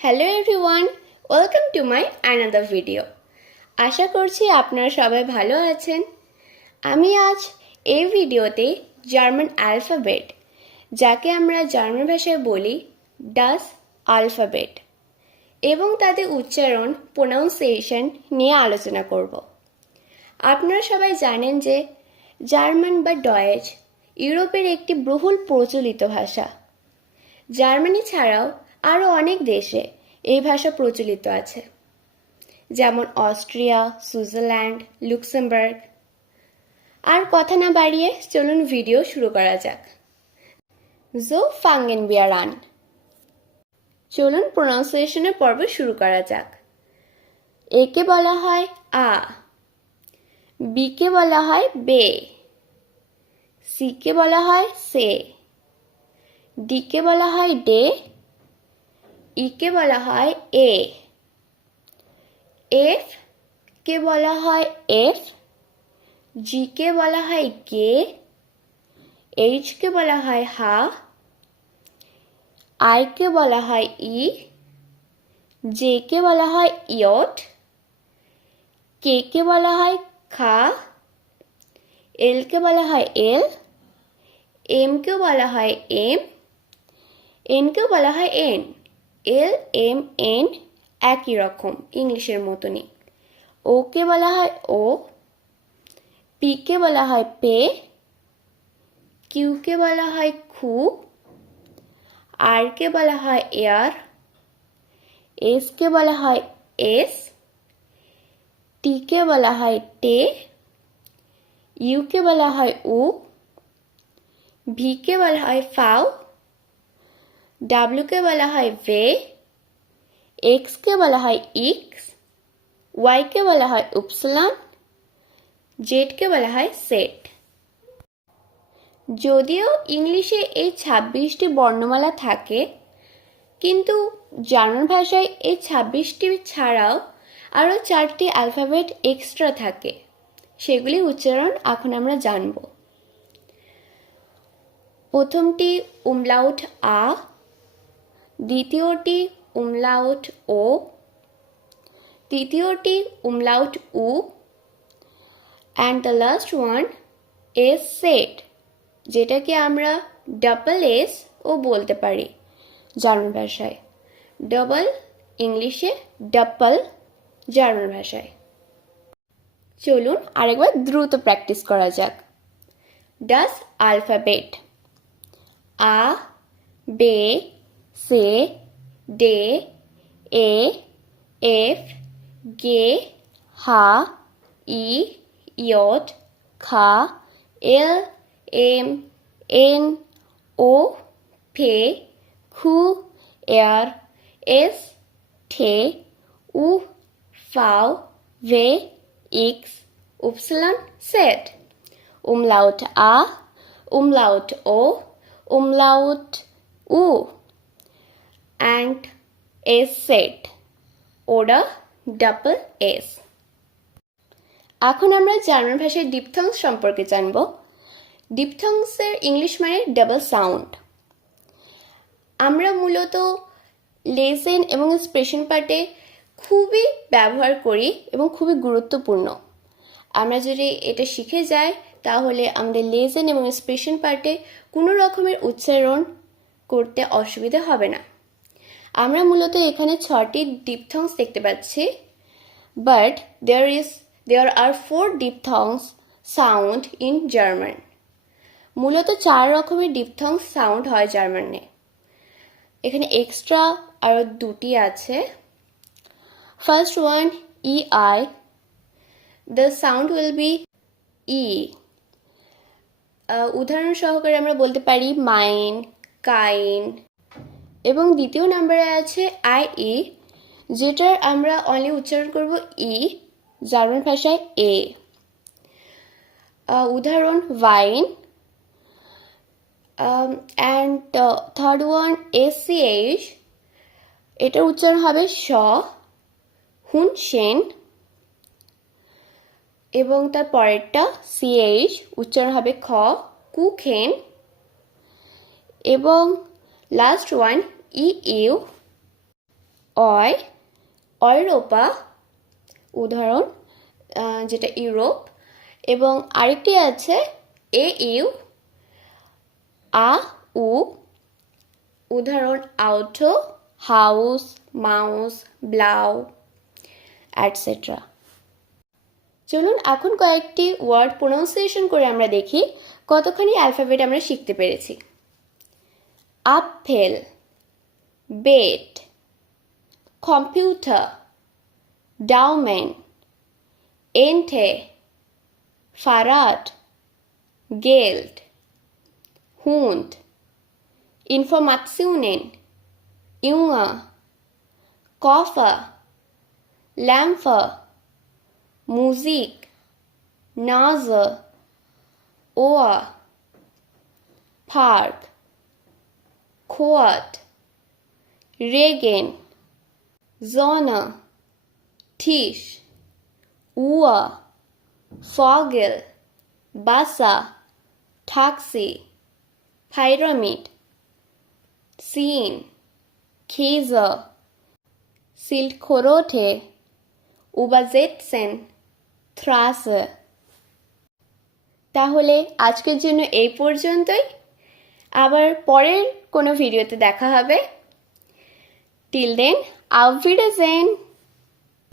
Hello everyone welcome to my another video আশা করছি আপনারা সবাই ভালো আছেন। আমি আজ এই ভিডিওতে জার্মান অ্যালফাবেট যাকে আমরা জার্মান ভাষায় বলি ডাস আলফাবেট এবং তাদের উচ্চারণ প্রোনাউন্সিয়েশন নিয়ে আলোচনা করব। আপনারা সবাই জানেন যে জার্মান বা ডয়েজ ইউরোপের একটি বহুল প্রচলিত ভাষা। জার্মানি ছাড়াও আরও অনেক দেশে এই ভাষা প্রচলিত আছে। যেমন অস্ট্রিয়া, সুইজারল্যান্ড, লুক্সেমবার্গ। আর কথা না বাড়িয়ে চলুন ভিডিও শুরু করা যাক। জো ফাঙ্গেন বিয়ারান চলুন প্রোনাউন্সিয়েশনের পর্ব শুরু করা যাক। একে বলা হয় আ। বিকে বলা হয় বে। সিকে বলা হয় সে। ডিকে বলা হয় ডে। ইকে বলা হয় এ এফ কে বলা হয় এফ জি কে বলা হয় কে বলা হয় হা আই কে বলা হয় ই জে কে বলা হয় ইয়ট কে কে বলা হয় খা এল কে বলা হয় এল এম কে বলা হয় এম এন কে বলা হয় এন এল, এম, এন একই রকম ইংলিশের মতনই। ওকে বলা হয় ও পিকে বলা হয় পে কিউকে বলা হয় খু আরকে বলা হয় এয়ার এসকে বলা হয় এস টিকে বলা হয় টে ইউকে বলা হয় উ ভিকে বলা হয় ফাও ডাব্লিউকে বলা হয় ভে এক্সকে বলা হয় ইক্স ওয়াইকে বলা হয় উপসলান জেডকে বলা হয় সেট যদিও ইংলিশে এই ছাব্বিশটি বর্ণমালা থাকে, কিন্তু জার্মান ভাষায় এই ছাব্বিশটি ছাড়াও আরও চারটি অ্যালফাবেট এক্সট্রা থাকে। সেগুলি উচ্চারণ এখন আমরা জানব। প্রথমটি উমলাউট আ দ্বিতীয়টি উমলাউট ও। তৃতীয়টি umlaut uh. And the last one Eszett যেটাকে আমরা ডাবল এস ও বলতে পারি জার্মান ভাষায়। ডবল ইংলিশে ডাবল জার্মান ভাষায়। চলুন আরেকবার দ্রুত প্র্যাকটিস করা যাক। ডাস আলফাবেট আ বে সে ডে এ এফ গে হা ই ইয়ট খা এল এম এন ও ফে খু এয়ার এস ঠে উ ফাও ভে x, upsilon, z. Umlaut a, umlaut o, umlaut u. And s set. Oder double s. এখন আমরা জার্মান ভাষায় ডিপথংস সম্পর্কে জানব ডিপথংসের ইংলিশ মানে ডাবল সাউন্ড আমরা মূলত লেসেন এবং এক্সপ্রেশন পার্টে খুবই ব্যবহার করি এবং খুবই গুরুত্বপূর্ণ আমরা যদি এটা শিখে যাই, তাহলে আমাদের লেসেন এবং এক্সপ্রেশন পার্টে কোনো রকমের উচ্চারণ করতে অসুবিধা হবে না আমরা মূলত এখানে ছটি ডিপথংস দেখতে পাচ্ছি but there is there are four diphthongs sound in German মূলত চার রকমের ডিপথংস সাউন্ড হয় জার্মানে এখানে এক্সট্রা আরও দুটি আছে first one EI. The sound will be E. Uh, উদাহরণ সহকারে আমরা বলতে পারি মাইন কাইন এবং দ্বিতীয় নাম্বারে আছে আই ই যেটার আমরা অনলি উচ্চারণ করব ই জার্মান ভাষায় এ উদাহরণ vine and third one S C H এটার উচ্চারণ হবে স হুন, সেন। এবং তার পরেরটা সিএইচ উচ্চারণ হবে খ কুখেন এবং লাস্ট ওয়ান ইউ অয় অয়রোপা উদাহরণ যেটা ইউরোপ, এবং আরেকটি আছে এ ইউ, আ উ, উদাহরণ, আউটো, হাউস, মাউস, ব্লাউ অ্যাটসেট্রা চলুন এখন কয়েকটি ওয়ার্ড প্রোনাউন্সিয়েশন করে আমরা দেখি কতখানি অ্যালফাবেট আমরা শিখতে পেরেছি। Apple bed, computer, dowman, ente, farad, geld, hund, informationen, junge, koffer, lampe, musik, nase, ohr, park, court, Regen, Sonne, Tisch, Uhr, Vogel, Wasser, Taxi, Pyramid, Scene, Käse, Siltkorote, Übersetzen, Trasse. তাহলে আজকের জন্য এই পর্যন্তই আবার পরের কোনো ভিডিওতে দেখা হবে Till then, auf Wiedersehen.